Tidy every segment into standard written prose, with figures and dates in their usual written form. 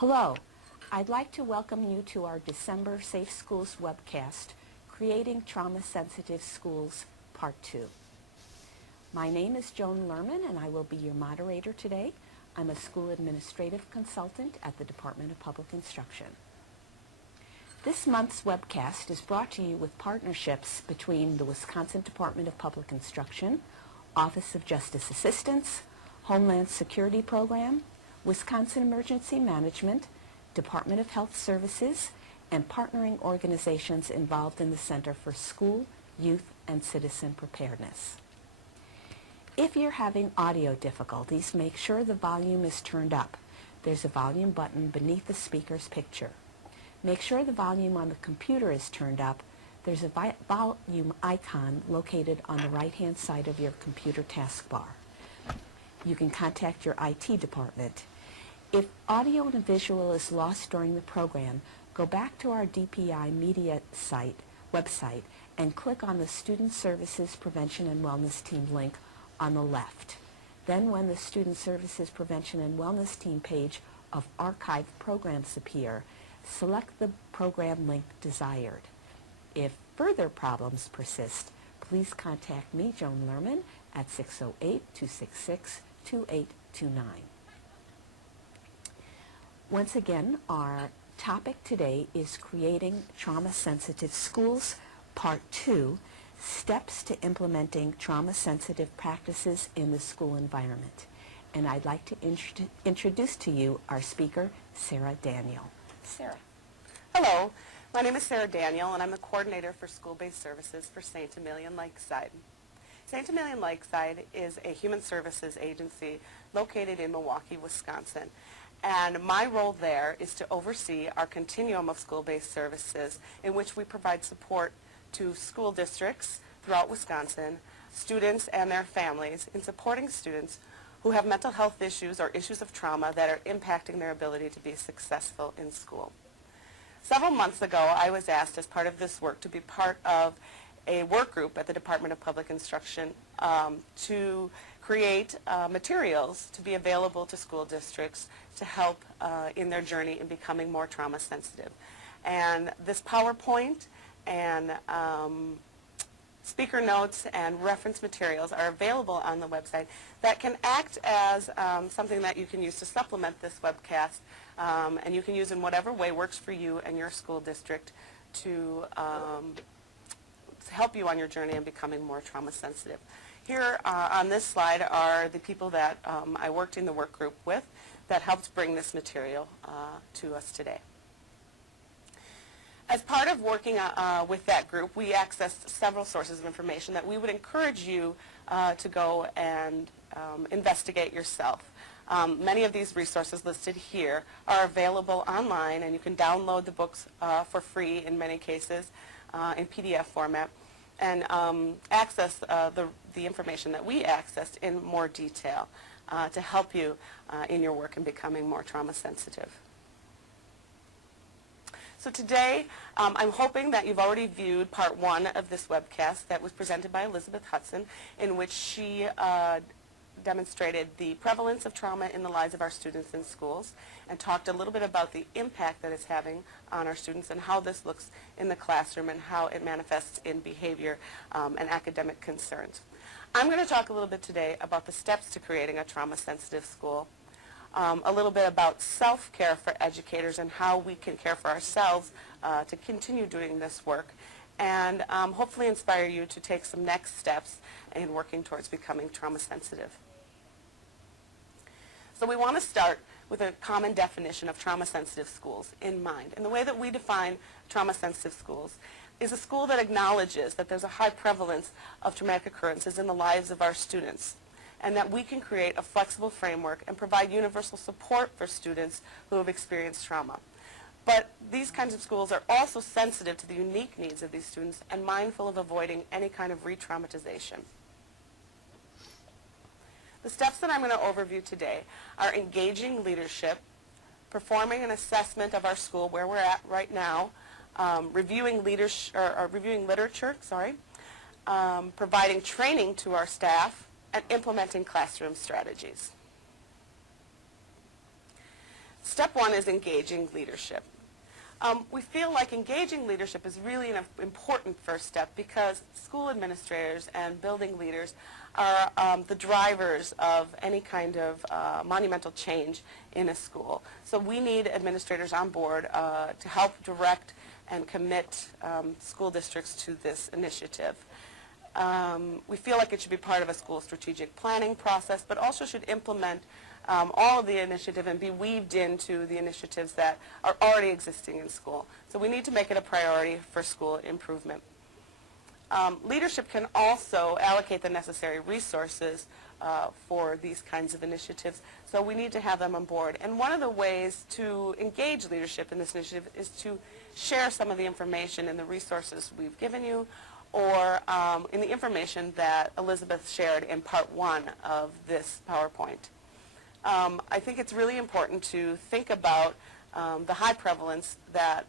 Hello, I'd like to welcome you to our December Safe Schools webcast, Creating Trauma-Sensitive Schools, Part 2. My name is Joan Lerman and I will be your moderator today. I'm a school administrative consultant at the Department of Public Instruction. This month's webcast is brought to you with partnerships between the Wisconsin Department of Public Instruction, Office of Justice Assistance, Homeland Security Program, Wisconsin Emergency Management, Department of Health Services, and partnering organizations involved in the Center for School, Youth, and Citizen Preparedness. If you're having audio difficulties, make sure the volume is turned up. There's a volume button beneath the speaker's picture. Make sure the volume on the computer is turned up. There's a volume icon located on the right-hand side of your computer taskbar. You can contact your IT department. If audio and visual is lost during the program, go back to our DPI media website and click on the Student Services Prevention and Wellness Team link on the left. Then when the Student Services Prevention and Wellness Team page of archived programs appear, select the program link desired. If further problems persist, please contact me, Joan Lerman, at 608-266-2829. Once again, our topic today is Creating Trauma-Sensitive Schools, Part 2, Steps to Implementing Trauma-Sensitive Practices in the School Environment. And I'd like to introduce to you our speaker, Sarah Daniel. Sarah. Hello, my name is Sarah Daniel, and I'm the coordinator for school-based services for St. Emilion Lakeside. St. Emilion Lakeside is a human services agency located in Milwaukee, Wisconsin. And my role there is to oversee our continuum of school-based services in which we provide support to school districts throughout Wisconsin, students and their families in supporting students who have mental health issues or issues of trauma that are impacting their ability to be successful in school. Several months ago, I was asked as part of this work to be part of a work group at the Department of Public Instruction to create materials to be available to school districts to help in their journey in becoming more trauma sensitive. And this PowerPoint and speaker notes and reference materials are available on the website that can act as something that you can use to supplement this webcast, and you can use in whatever way works for you and your school district to help you on your journey in becoming more trauma sensitive. Here on this slide are the people that I worked in the work group with that helped bring this material to us today. As part of working with that group, we accessed several sources of information that we would encourage you to go and investigate yourself. Many of these resources listed here are available online, and you can download the books for free in many cases in PDF format and access the information that we accessed in more detail to help you in your work in becoming more trauma sensitive. So today, I'm hoping that you've already viewed part 1 of this webcast that was presented by Elizabeth Hudson, in which she demonstrated the prevalence of trauma in the lives of our students in schools and talked a little bit about the impact that it's having on our students and how this looks in the classroom and how it manifests in behavior and academic concerns. I'm going to talk a little bit today about the steps to creating a trauma-sensitive school, a little bit about self-care for educators and how we can care for ourselves to continue doing this work, and hopefully inspire you to take some next steps in working towards becoming trauma-sensitive. So we want to start with a common definition of trauma-sensitive schools in mind. And the way that we define trauma-sensitive schools is a school that acknowledges that there's a high prevalence of traumatic occurrences in the lives of our students, and that we can create a flexible framework and provide universal support for students who have experienced trauma. But these kinds of schools are also sensitive to the unique needs of these students and mindful of avoiding any kind of re-traumatization. The steps that I'm going to overview today are engaging leadership, performing an assessment of our school, where we're at right now, reviewing literature, providing training to our staff, and implementing classroom strategies. step one is engaging leadership. We feel like engaging leadership is really an important first step because school administrators and building leaders are the drivers of any kind of monumental change in a school. So we need administrators on board to help direct and commit school districts to this initiative. We feel like it should be part of a school strategic planning process, but also should implement all of the initiative and be weaved into the initiatives that are already existing in school. So we need to make it a priority for school improvement. Leadership can also allocate the necessary resources for these kinds of initiatives, so we need to have them on board. And one of the ways to engage leadership in this initiative is to share some of the information and the resources we've given you, or in the information that Elizabeth shared in part one of this PowerPoint. I think it's really important to think about the high prevalence that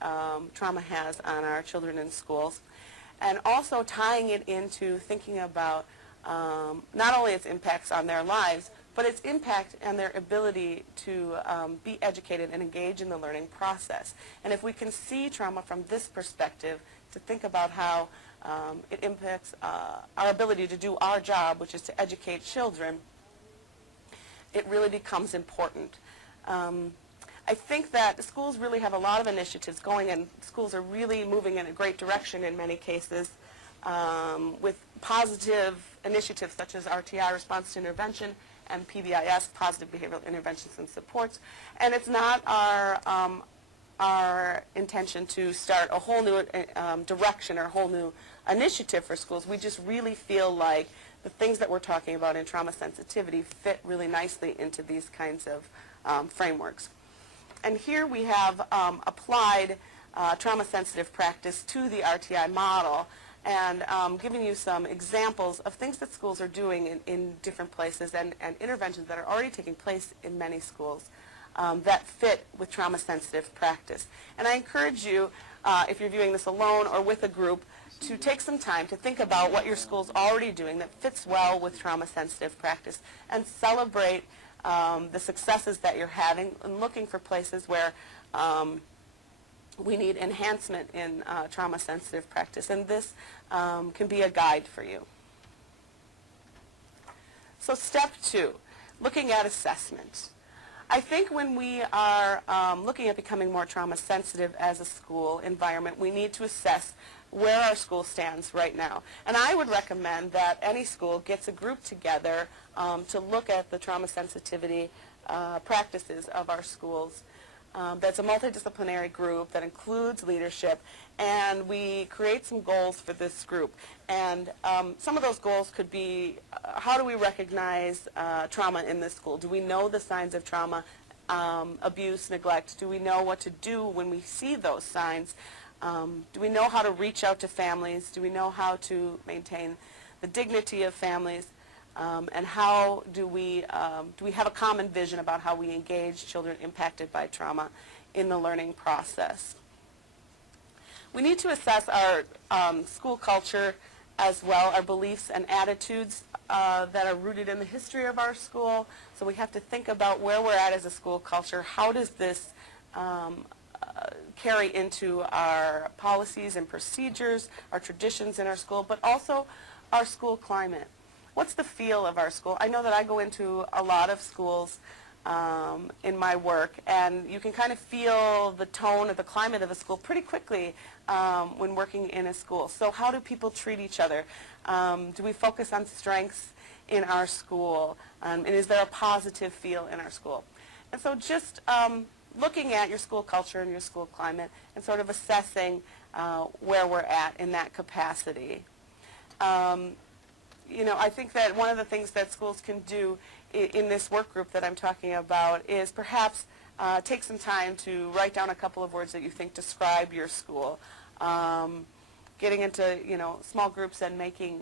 trauma has on our children in schools, and also tying it into thinking about not only its impacts on their lives, but its impact on their ability to be educated and engage in the learning process. And if we can see trauma from this perspective, to think about how it impacts our ability to do our job, which is to educate children, it really becomes important. I think that schools really have a lot of initiatives going, and schools are really moving in a great direction in many cases with positive initiatives such as RTI, Response to Intervention, and PBIS, Positive Behavioral Interventions and Supports. And it's not our intention to start a whole new direction or a whole new initiative for schools. We just really feel like the things that we're talking about in trauma sensitivity fit really nicely into these kinds of frameworks. And here we have applied trauma-sensitive practice to the RTI model and giving you some examples of things that schools are doing in different places and interventions that are already taking place in many schools that fit with trauma-sensitive practice. And I encourage you, if you're viewing this alone or with a group, to take some time to think about what your school's already doing that fits well with trauma-sensitive practice and celebrate the successes that you're having and looking for places where we need enhancement in trauma-sensitive practice. And this can be a guide for you. So step two, looking at assessment. I think when we are looking at becoming more trauma-sensitive as a school environment, we need to assess where our school stands right now. And I would recommend that any school gets a group together to look at the trauma sensitivity practices of our schools. That's a multidisciplinary group that includes leadership, and we create some goals for this group. And some of those goals could be, how do we recognize trauma in this school? Do we know the signs of trauma, abuse, neglect? Do we know what to do when we see those signs? Do we know how to reach out to families? Do we know how to maintain the dignity of families? And how do we have a common vision about how we engage children impacted by trauma in the learning process? We need to assess our school culture as well, our beliefs and attitudes that are rooted in the history of our school. So we have to think about where we're at as a school culture. How does this carry into our policies and procedures, our traditions in our school, but also our school climate? What's the feel of our school? I know that I go into a lot of schools in my work, and you can kind of feel the tone or the climate of a school pretty quickly when working in a school. So how do people treat each other? Do we focus on strengths in our school? And is there a positive feel in our school? And so just looking at your school culture and your school climate and sort of assessing where we're at in that capacity. You know, I think that one of the things that schools can do in this work group that I'm talking about is perhaps take some time to write down a couple of words that you think describe your school. Getting into, you know, small groups and making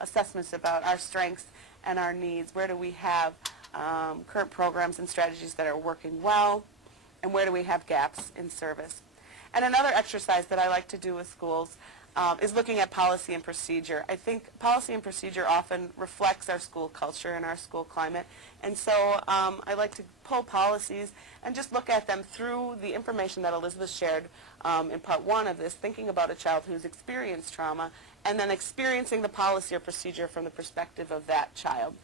assessments about our strengths and our needs. Where do we have current programs and strategies that are working well, and where do we have gaps in service? And another exercise that I like to do with schools is looking at policy and procedure. I think policy and procedure often reflects our school culture and our school climate, and so I like to pull policies and just look at them through the information that Elizabeth shared in part one of this, thinking about a child who's experienced trauma and then experiencing the policy or procedure from the perspective of that child.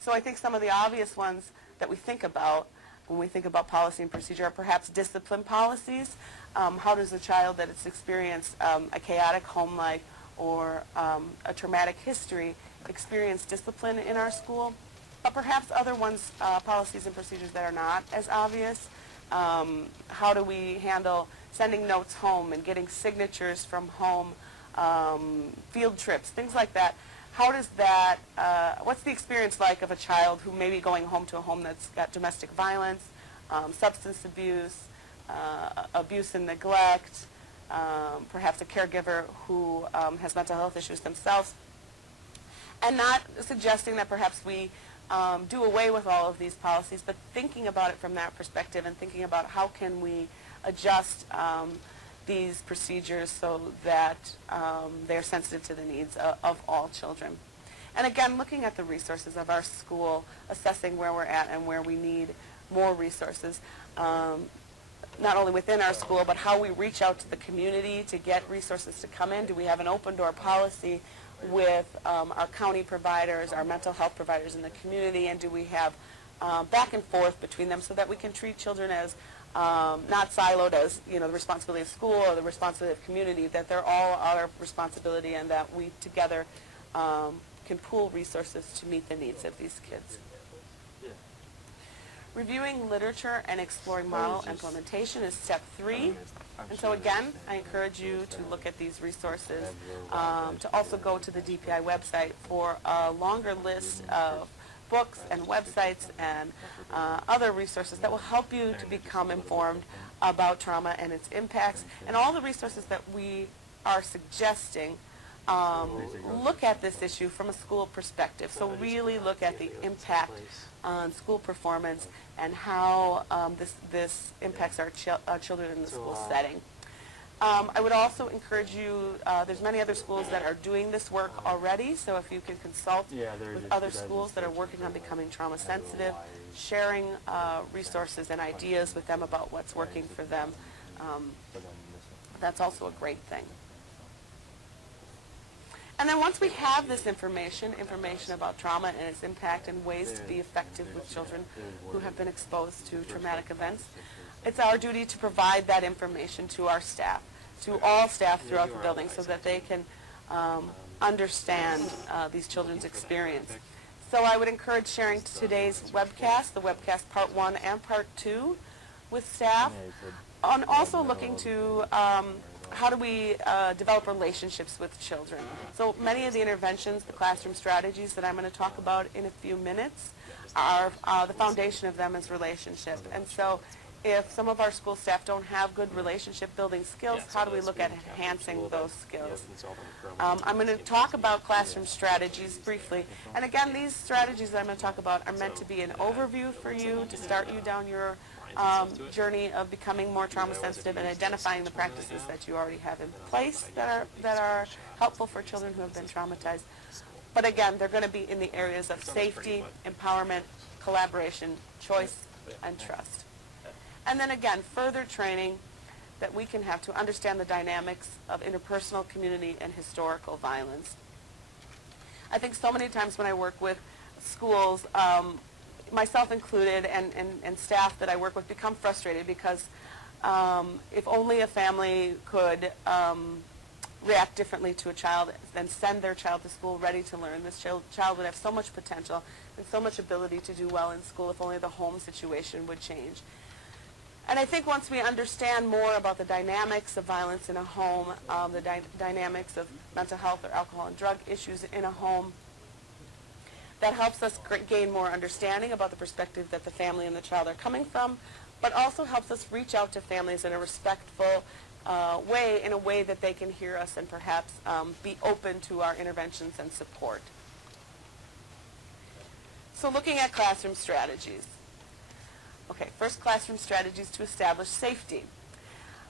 So I think some of the obvious ones that we think about when we think about policy and procedure are perhaps discipline policies. How does a child that has experienced a chaotic home life or a traumatic history experience discipline in our school? But perhaps other ones, policies and procedures that are not as obvious. How do we handle sending notes home and getting signatures from home, field trips, things like that? How does that, what's the experience like of a child who may be going home to a home that's got domestic violence, substance abuse, abuse and neglect, perhaps a caregiver who has mental health issues themselves, and not suggesting that perhaps we do away with all of these policies, but thinking about it from that perspective and thinking about how can we adjust these procedures so that they're sensitive to the needs of all children. And again, looking at the resources of our school, assessing where we're at and where we need more resources, not only within our school, but how we reach out to the community to get resources to come in. Do we have an open door policy with our county providers, our mental health providers in the community, and do we have back and forth between them so that we can treat children as not siloed as, the responsibility of school or the responsibility of community, that they're all our responsibility and that we together can pool resources to meet the needs of these kids. Reviewing literature and exploring model implementation is step 3. And so again, I encourage you to look at these resources, to also go to the DPI website for a longer list of books and websites and other resources that will help you to become informed about trauma and its impacts. And all the resources that we are suggesting look at this issue from a school perspective. So really look at the impact on school performance and how this impacts our children in the school setting. I would also encourage you, there's many other schools that are doing this work already, so if you can consult with other schools that are working on becoming trauma sensitive, sharing resources and ideas with them about what's working for them, that's also a great thing. And then once we have this information about trauma and its impact and ways to be effective with children who have been exposed to traumatic events, it's our duty to provide that information to our staff, to all staff throughout the building so that they can understand these children's experience. So I would encourage sharing today's webcast, the webcast part 1 and part 2 with staff, and also looking to how do we develop relationships with children. So many of the interventions, the classroom strategies that I'm going to talk about in a few minutes, are the foundation of them is relationship. And so if some of our school staff don't have good relationship building skills, how do we look at enhancing those skills? I'm going to talk about classroom strategies briefly. And again, these strategies that I'm going to talk about are meant to be an overview for you to start you down your journey of becoming more trauma sensitive and identifying the practices that you already have in place that are helpful for children who have been traumatized. But again, they're going to be in the areas of safety, empowerment, collaboration, choice, and trust. And then again, further training that we can have to understand the dynamics of interpersonal, community, and historical violence. I think so many times when I work with schools, myself included, and staff that I work with become frustrated because if only a family could react differently to a child, then send their child to school ready to learn. This child would have so much potential and so much ability to do well in school if only the home situation would change. And I think once we understand more about the dynamics of violence in a home, the dynamics of mental health or alcohol and drug issues in a home, that helps us gain more understanding about the perspective that the family and the child are coming from, but also helps us reach out to families in a respectful way, in a way that they can hear us and perhaps be open to our interventions and support. So looking at classroom strategies. Okay, first, classroom strategies to establish safety.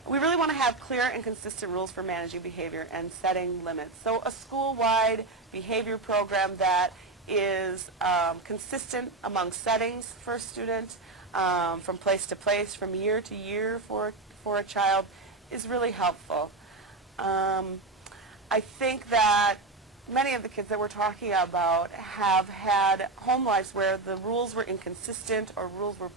We really want to have clear and consistent rules for managing behavior and setting limits. So a school-wide behavior program that is consistent among settings for a student, from place to place, from year to year for a child, is really helpful. I think that many of the kids that we're talking about have had home lives where the rules were inconsistent or rules were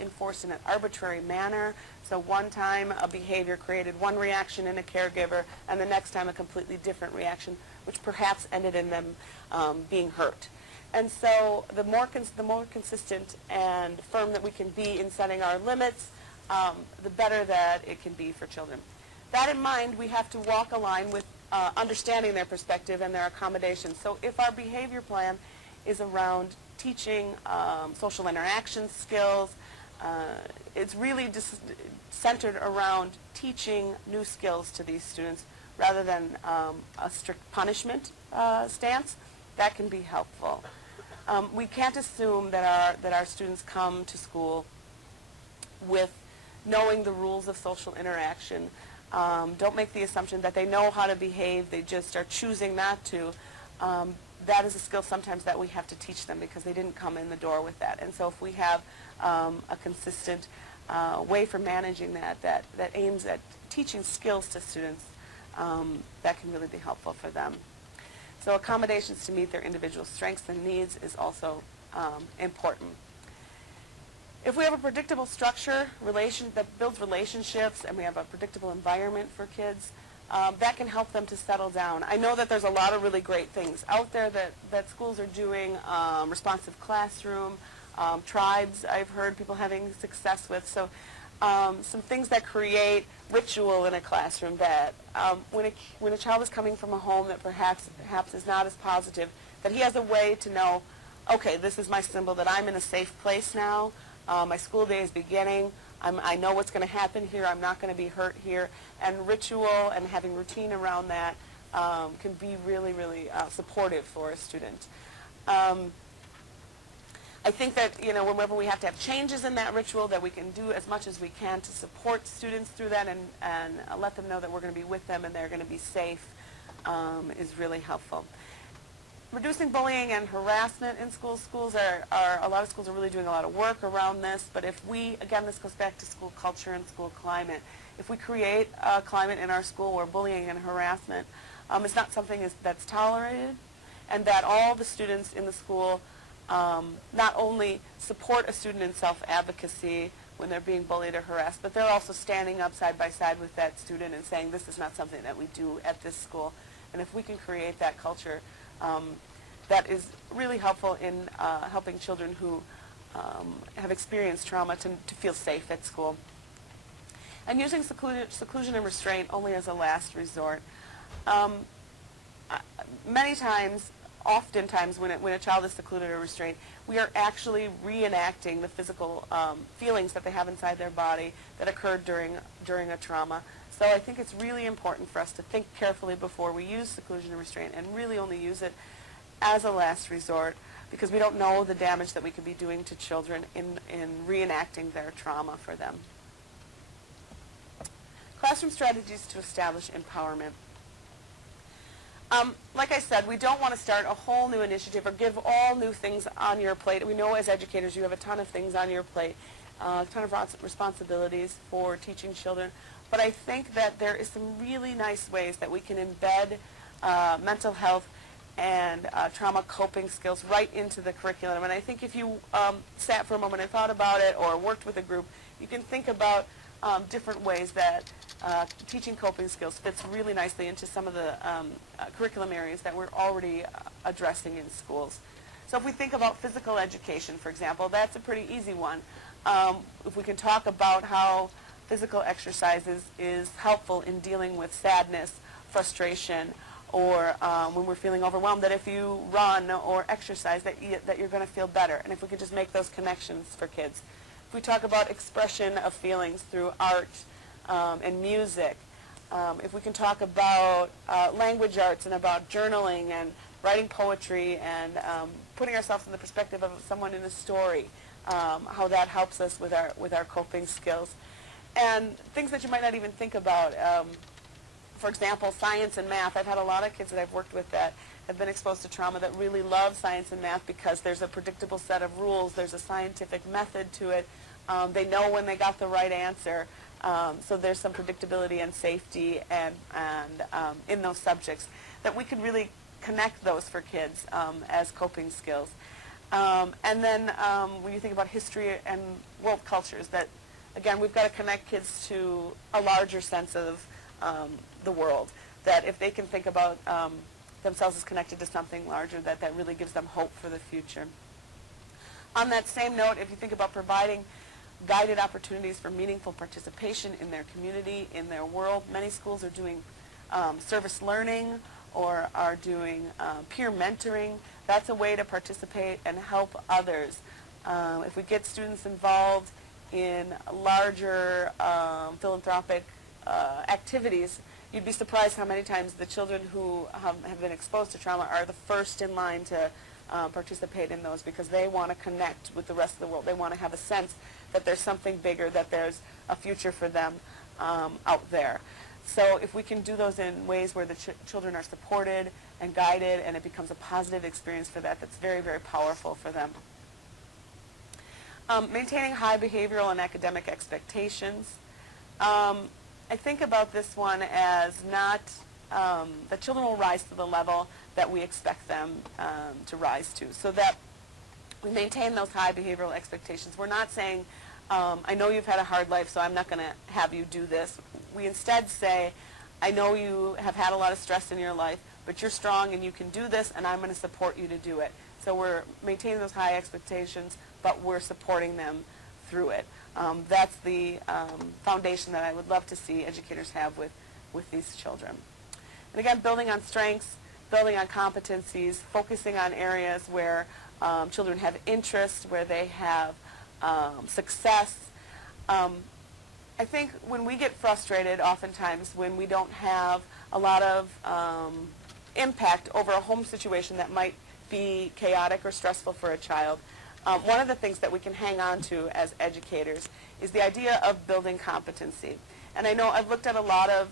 enforced in an arbitrary manner. So one time a behavior created one reaction in a caregiver, and the next time a completely different reaction, which perhaps ended in them being hurt. And so the more consistent and firm that we can be in setting our limits, the better that it can be for children. That in mind, we have to walk a line with understanding their perspective and their accommodations. So if our behavior plan is around teaching social interaction skills, it's really just centered around teaching new skills to these students rather than a strict punishment stance. That can be helpful. We can't assume that our students come to school with knowing the rules of social interaction. Don't make the assumption that they know how to behave, they just are choosing not to. That is a skill sometimes that we have to teach them because they didn't come in the door with that. And so if we have a consistent way for managing that aims at teaching skills to students, that can really be helpful for them. So accommodations to meet their individual strengths and needs is also important. If we have a predictable structure that builds relationships and we have a predictable environment for kids, that can help them to settle down. I know that there's a lot of really great things out there that schools are doing, responsive classroom, tribes I've heard people having success with. So some things that create ritual in a classroom that when a child is coming from a home that perhaps is not as positive, that he has a way to know, okay, this is my symbol that I'm in a safe place now. My school day is beginning. I know what's going to happen here. I'm not going to be hurt here. And ritual and having routine around that can be really, really supportive for a student. I think that, whenever we have to have changes in that ritual, that we can do as much as we can to support students through that and let them know that we're going to be with them and they're going to be safe is really helpful. Reducing bullying and harassment in schools. A lot of schools are really doing a lot of work around this, but if we, again, this goes back to school culture and school climate. If we create a climate in our school where bullying and harassment is not something that's tolerated, and that all the students in the school not only support a student in self-advocacy when they're being bullied or harassed, but they're also standing up side by side with that student and saying, this is not something that we do at this school. And if we can create that culture, that is really helpful in helping children who have experienced trauma to feel safe at school. And using seclusion and restraint only as a last resort. Many times, oftentimes, when a child is secluded or restrained, we are actually reenacting the physical feelings that they have inside their body that occurred during a trauma. So I think it's really important for us to think carefully before we use seclusion and restraint and really only use it as a last resort because we don't know the damage that we could be doing to children in reenacting their trauma for them. Classroom strategies to establish empowerment. Like I said, we don't want to start a whole new initiative or give all new things on your plate. We know as educators you have a ton of things on your plate, a ton of responsibilities for teaching children. But I think that there is some really nice ways that we can embed mental health and trauma coping skills right into the curriculum. And I think if you sat for a moment and thought about it or worked with a group, you can think about different ways that teaching coping skills fits really nicely into some of the curriculum areas that we're already addressing in schools. So if we think about physical education, for example, that's a pretty easy one. If we can talk about how physical exercises is helpful in dealing with sadness, frustration, or when we're feeling overwhelmed, that if you run or exercise that you're going to feel better. And if we could just make those connections for kids. If we talk about expression of feelings through art and music, if we can talk about language arts and about journaling and writing poetry and putting ourselves in the perspective of someone in a story, how that helps us with our coping skills. and things that you might not even think about. For example, science and math. I've had a lot of kids that I've worked with that have been exposed to trauma that really love science and math because there's a predictable set of rules, there's a scientific method to it, they know when they got the right answer, so there's some predictability and safety and in those subjects that we could really connect those for kids as coping skills. And then when you think about history and world cultures, that again, we've got to connect kids to a larger sense of the world, that if they can think about themselves as connected to something larger, that really gives them hope for the future. On that same note, if you think about providing guided opportunities for meaningful participation in their community, in their world, many schools are doing service learning or are doing peer mentoring. That's a way to participate and help others. If we get students involved in larger philanthropic activities, you'd be surprised how many times the children who have been exposed to trauma are the first in line to participate in those because they want to connect with the rest of the world. They want to have a sense that there's something bigger, that there's a future for them out there. So if we can do those in ways where the children are supported and guided and it becomes a positive experience for that, that's very, very powerful for them. Maintaining high behavioral and academic expectations. I think about this one as not, the children will rise to the level that we expect them to rise to, so that we maintain those high behavioral expectations. We're not saying, I know you've had a hard life, so I'm not going to have you do this. We instead say, I know you have had a lot of stress in your life, but you're strong and you can do this, and I'm going to support you to do it. So we're maintaining those high expectations, but we're supporting them through it. That's the foundation that I would love to see educators have with these children. And again, building on strengths, building on competencies, focusing on areas where children have interest, where they have success. I think when we get frustrated, oftentimes when we don't have a lot of impact over a home situation that might be chaotic or stressful for a child, one of the things that we can hang on to as educators is the idea of building competency. And I know I've looked at a lot of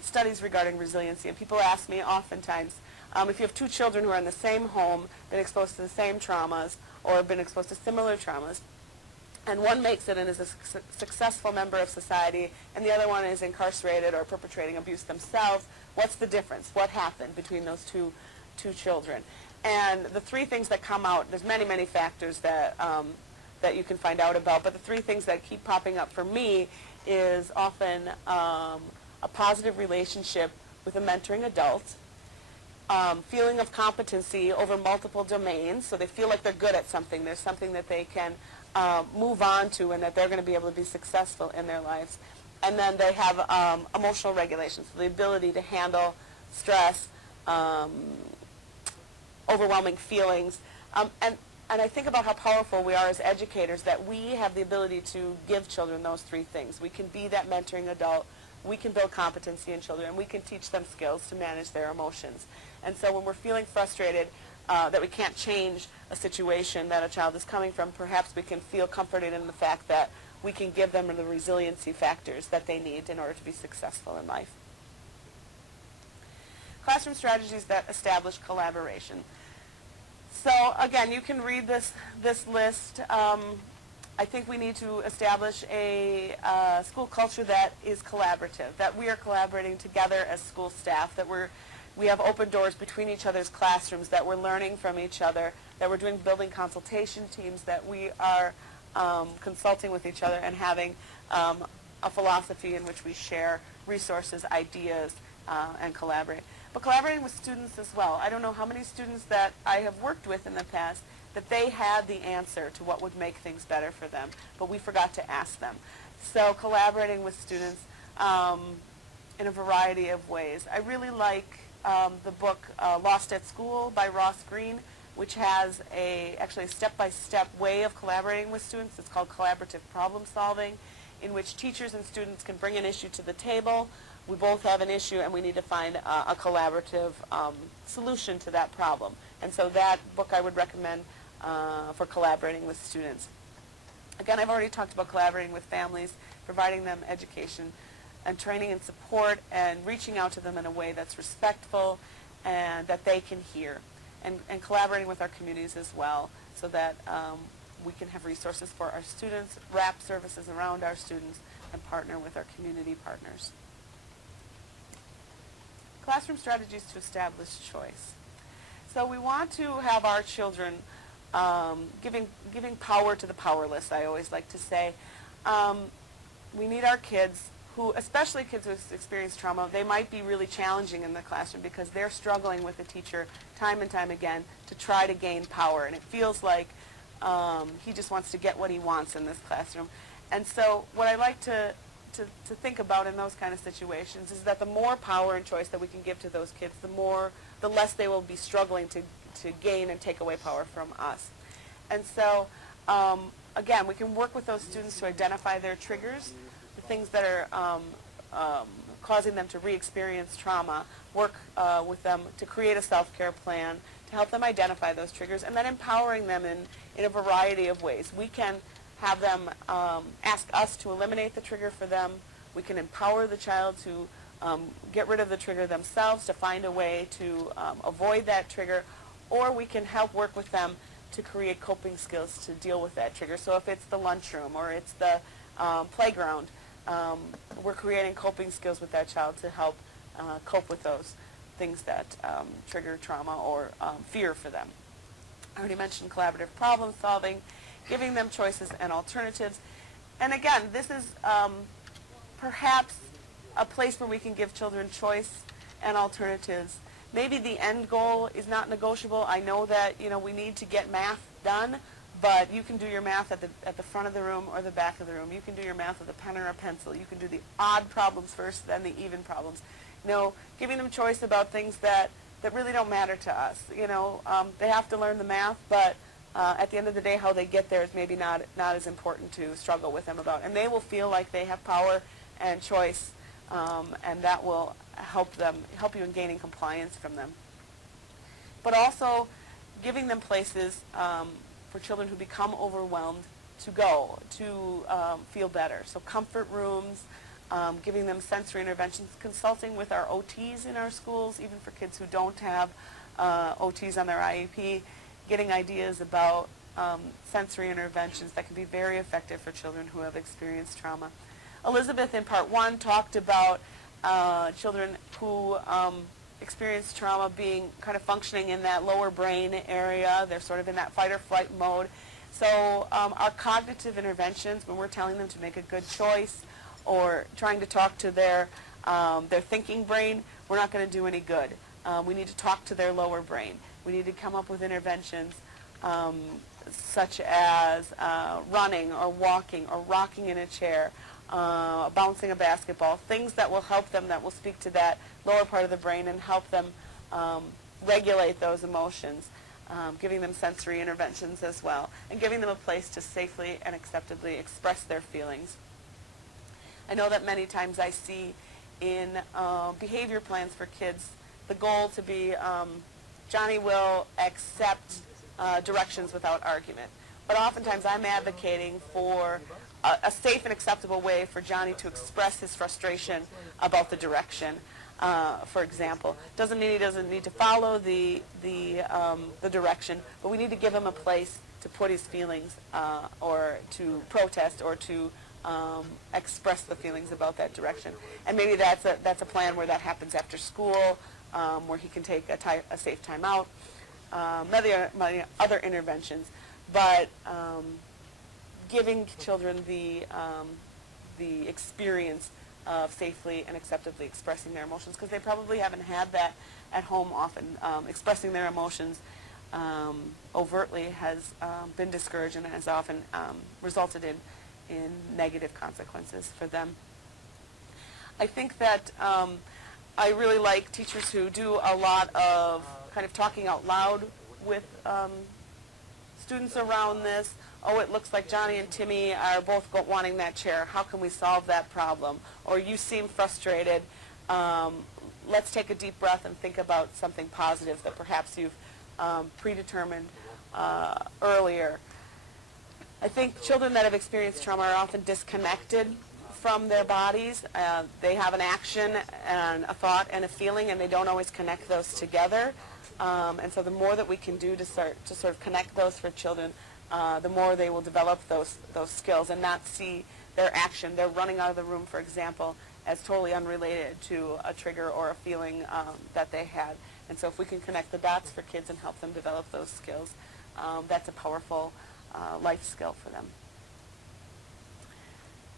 studies regarding resiliency, and people ask me oftentimes, if you have two children who are in the same home, been exposed to the same traumas, or have been exposed to similar traumas, and one makes it and is a successful member of society, and the other one is incarcerated or perpetrating abuse themselves, what's the difference? What happened between those two children? And the three things that come out, there's many, many factors that that you can find out about, but the three things that keep popping up for me is often a positive relationship with a mentoring adult, feeling of competency over multiple domains, so they feel like they're good at something. There's something that they can move on to and that they're going to be able to be successful in their lives. And then they have emotional regulation, so the ability to handle stress, overwhelming feelings. And I think about how powerful we are as educators, that we have the ability to give children those three things. We can be that mentoring adult, we can build competency in children, and we can teach them skills to manage their emotions. And so when we're feeling frustrated that we can't change a situation that a child is coming from, perhaps we can feel comforted in the fact that we can give them the resiliency factors that they need in order to be successful in life. Classroom strategies that establish collaboration. So again, you can read this list. I think we need to establish a school culture that is collaborative, that we are collaborating together as school staff, that we have open doors between each other's classrooms, that we're learning from each other, that we're doing building consultation teams, that we are consulting with each other and having a philosophy in which we share resources, ideas, and collaborate. But collaborating with students as well. I don't know how many students that I have worked with in the past that they had the answer to what would make things better for them, but we forgot to ask them. So collaborating with students in a variety of ways. I really like the book Lost at School by Ross Greene, which has actually a step-by-step way of collaborating with students. It's called collaborative problem solving, in which teachers and students can bring an issue to the table. We both have an issue, and we need to find a collaborative solution to that problem. And so that book I would recommend for collaborating with students. Again, I've already talked about collaborating with families, providing them education and training and support, and reaching out to them in a way that's respectful and that they can hear, and collaborating with our communities as well, so that we can have resources for our students, wrap services around our students, and partner with our community partners. Classroom strategies to establish choice. So we want to have our children giving power to the powerless, I always like to say. We need our kids who, especially kids who experience trauma, they might be really challenging in the classroom because they're struggling with the teacher time and time again to try to gain power. And it feels like he just wants to get what he wants in this classroom. And so what I like to think about in those kind of situations is that the more power and choice that we can give to those kids, the less they will be struggling to gain and take away power from us. And so, again, we can work with those students to identify their triggers, the things that are causing them to re-experience trauma, work with them to create a self-care plan, to help them identify those triggers, and then empowering them in a variety of ways. We can have them ask us to eliminate the trigger for them. We can empower the child to get rid of the trigger themselves, to find a way to avoid that trigger, or we can help work with them to create coping skills to deal with that trigger. So if it's the lunchroom or it's the playground, we're creating coping skills with that child to help cope with those things that trigger trauma or fear for them. I already mentioned collaborative problem solving, giving them choices and alternatives. And again, this is perhaps a place where we can give children choice and alternatives. Maybe the end goal is not negotiable. I know that we need to get math done, but you can do your math at the front of the room or the back of the room. You can do your math with a pen or a pencil. You can do the odd problems first, then the even problems. Giving them choice about things that really don't matter to us. They have to learn the math, but at the end of the day, how they get there is maybe not as important to struggle with them about. And they will feel like they have power and choice, and that will help you in gaining compliance from them. But also giving them places for children who become overwhelmed to go, to feel better. So comfort rooms, giving them sensory interventions, consulting with our OTs in our schools, even for kids who don't have OTs on their IEP, getting ideas about sensory interventions that can be very effective for children who have experienced trauma. Elizabeth in part 1 talked about children who experience trauma being kind of functioning in that lower brain area. They're sort of in that fight or flight mode. So our cognitive interventions, when we're telling them to make a good choice or trying to talk to their thinking brain, we're not going to do any good. We need to talk to their lower brain. We need to come up with interventions such as running or walking or rocking in a chair, bouncing a basketball, things that will help them, that will speak to that lower part of the brain and help them regulate those emotions, giving them sensory interventions as well, and giving them a place to safely and acceptably express their feelings. I know that many times I see in behavior plans for kids the goal to be Johnny will accept directions without argument. But oftentimes I'm advocating for a safe and acceptable way for Johnny to express his frustration about the direction. For example, doesn't mean he doesn't need to follow the direction, but we need to give him a place to put his feelings or to protest or to express the feelings about that direction. And maybe that's a plan where that happens after school, where he can take a safe time out, many other interventions. But giving children the experience of safely and acceptably expressing their emotions, because they probably haven't had that at home often. Expressing their emotions overtly has been discouraged and has often resulted in negative consequences for them. I think that I really like teachers who do a lot of kind of talking out loud with students around this. Oh, it looks like Johnny and Timmy are both wanting that chair. How can we solve that problem? Or you seem frustrated. Let's take a deep breath and think about something positive that perhaps you've predetermined earlier. I think children that have experienced trauma are often disconnected from their bodies. They have an action and a thought and a feeling, and they don't always connect those together. And so the more that we can do to sort of connect those for children, the more they will develop those skills and not see their action, their running out of the room, for example, as totally unrelated to a trigger or a feeling that they had. And so if we can connect the dots for kids and help them develop those skills, that's a powerful life skill for them.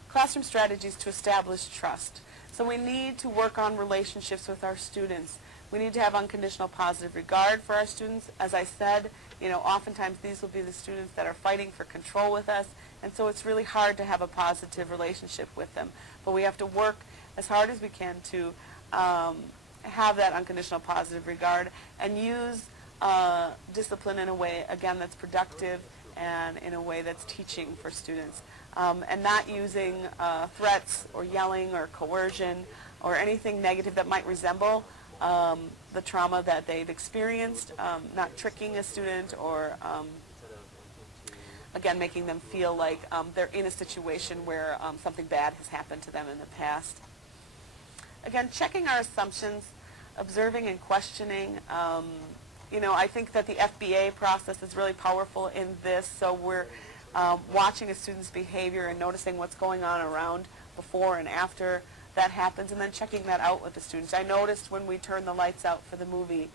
Classroom strategies to establish trust. So we need to work on relationships with our students. We need to have unconditional positive regard for our students. As I said, oftentimes these will be the students that are fighting for control with us, and so it's really hard to have a positive relationship with them. But we have to work as hard as we can to have that unconditional positive regard and use discipline in a way, again, that's productive and in a way that's teaching for students. And not using threats or yelling or coercion or anything negative that might resemble the trauma that they've experienced, not tricking a student or, again, making them feel like they're in a situation where something bad has happened to them in the past. Again, checking our assumptions, observing and questioning. I think that the FBA process is really powerful in this, so we're watching a student's behavior and noticing what's going on around before and after that happens, and then checking that out with the students. I noticed when we turned the lights out for the movie,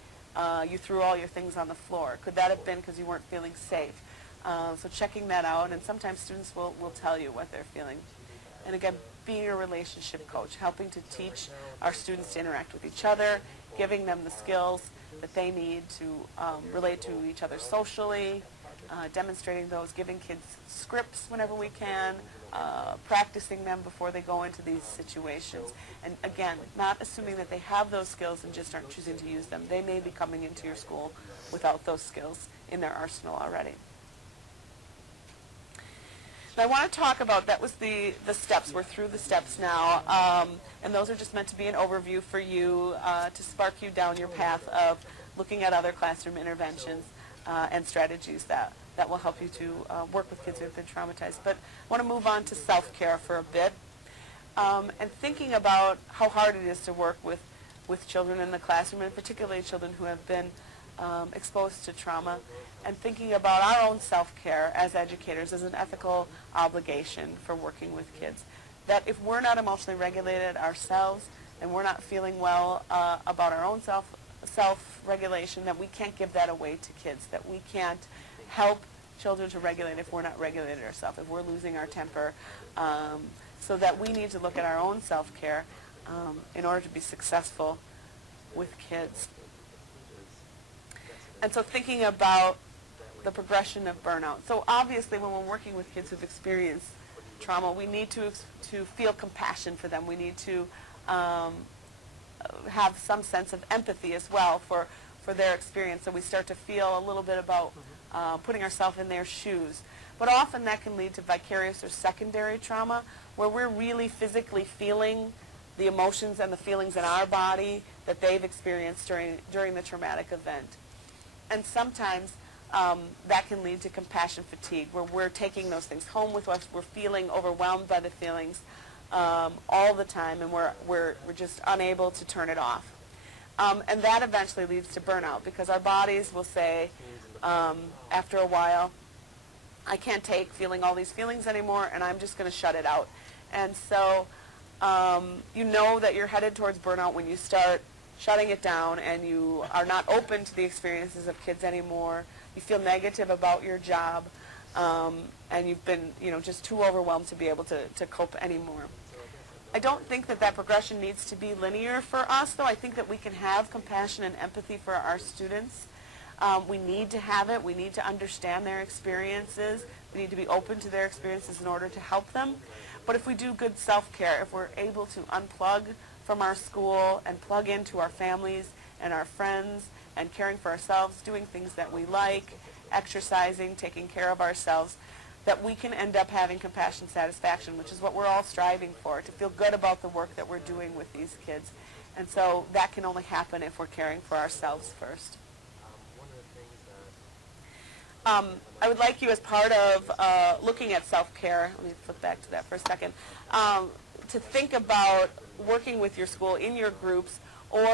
you threw all your things on the floor. Could that have been because you weren't feeling safe? So checking that out, and sometimes students will tell you what they're feeling. And again, being a relationship coach, helping to teach our students to interact with each other, giving them the skills that they need to relate to each other socially, demonstrating those, giving kids scripts whenever we can, practicing them before they go into these situations. And again, not assuming that they have those skills and just aren't choosing to use them. They may be coming into your school without those skills in their arsenal already. Now I want to talk about, that was the steps. We're through the steps now, and those are just meant to be an overview for you to spark you down your path of looking at other classroom interventions and strategies that will help you to work with kids who have been traumatized. But I want to move on to self-care for a bit, and thinking about how hard it is to work with children in the classroom, and particularly children who have been exposed to trauma, and thinking about our own self-care as educators as an ethical obligation for working with kids. That if we're not emotionally regulated ourselves and we're not feeling well about our own self-regulation, that we can't give that away to kids, that we can't help children to regulate if we're not regulated ourselves, if we're losing our temper, so that we need to look at our own self-care in order to be successful with kids. And so thinking about the progression of burnout. So obviously when we're working with kids who've experienced trauma, we need to feel compassion for them. We need to have some sense of empathy as well for their experience. So we start to feel a little bit about putting ourselves in their shoes. But often that can lead to vicarious or secondary trauma, where we're really physically feeling the emotions and the feelings in our body that they've experienced during the traumatic event. And sometimes that can lead to compassion fatigue, where we're taking those things home with us. We're feeling overwhelmed by the feelings all the time, and we're just unable to turn it off. And that eventually leads to burnout, because our bodies will say, after a while, I can't take feeling all these feelings anymore, and I'm just going to shut it out. And so you know that you're headed towards burnout when you start shutting it down and you are not open to the experiences of kids anymore. You feel negative about your job, and you've been just too overwhelmed to be able to cope anymore. I don't think that progression needs to be linear for us, though. I think that we can have compassion and empathy for our students. We need to have it. We need to understand their experiences. We need to be open to their experiences in order to help them. But if we do good self-care, if we're able to unplug from our school and plug into our families and our friends and caring for ourselves, doing things that we like, exercising, taking care of ourselves, that we can end up having compassion satisfaction, which is what we're all striving for, to feel good about the work that we're doing with these kids. And so that can only happen if we're caring for ourselves first. I would like you, as part of looking at self-care, let me flip back to that for a second, to think about working with your school in your groups or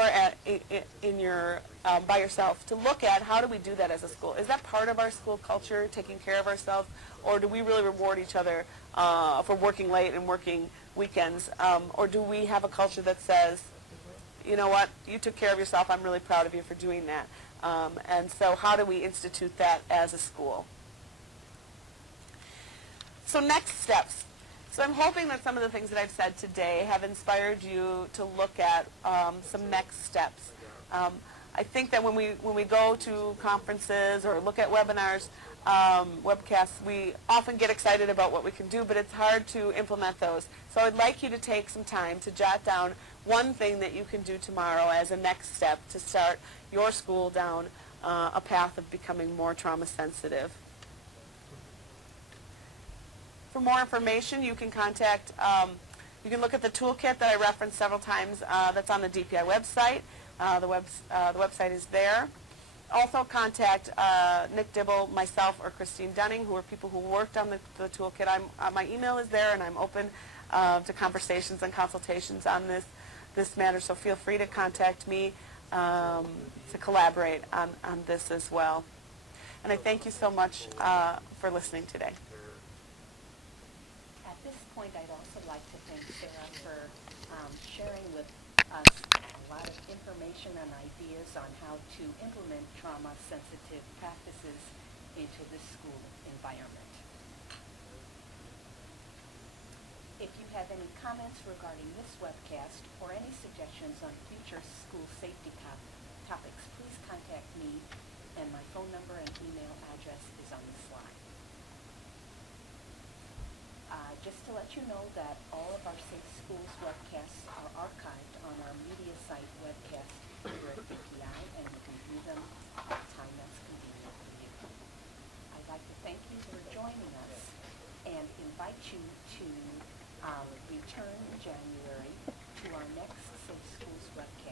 in your by yourself, to look at how do we do that as a school. Is that part of our school culture, taking care of ourselves, or do we really reward each other for working late and working weekends? Or do we have a culture that says, you know what, you took care of yourself, I'm really proud of you for doing that. And so how do we institute that as a school? So next steps. So I'm hoping that some of the things that I've said today have inspired you to look at some next steps. I think that when we go to conferences or look at webinars, webcasts, we often get excited about what we can do, but it's hard to implement those. So I'd like you to take some time to jot down one thing that you can do tomorrow as a next step to start your school down a path of becoming more trauma sensitive. For more information, you can contact, you can look at the toolkit that I referenced several times that's on the DPI website. The website is there. Also contact Nick Dibble, myself, or Christine Dunning, who are people who worked on the toolkit. My email is there, and I'm open to conversations and consultations on this matter, so feel free to contact me to collaborate on this as well. And I thank you so much for listening today. At this point, I'd also like to thank Sarah for sharing with us a lot of information and ideas on how to implement trauma-sensitive practices into the school environment. If you have any comments regarding this webcast or any suggestions on future school safety topics, please contact me, and my phone number and email address is on the slide. Just to let you know that all of our Safe Schools webcasts are archived on our media site webcast here at DPI, and you can view them at a time that's convenient for you. I'd like to thank you for joining us and invite you to return in January to our next Safe Schools webcast.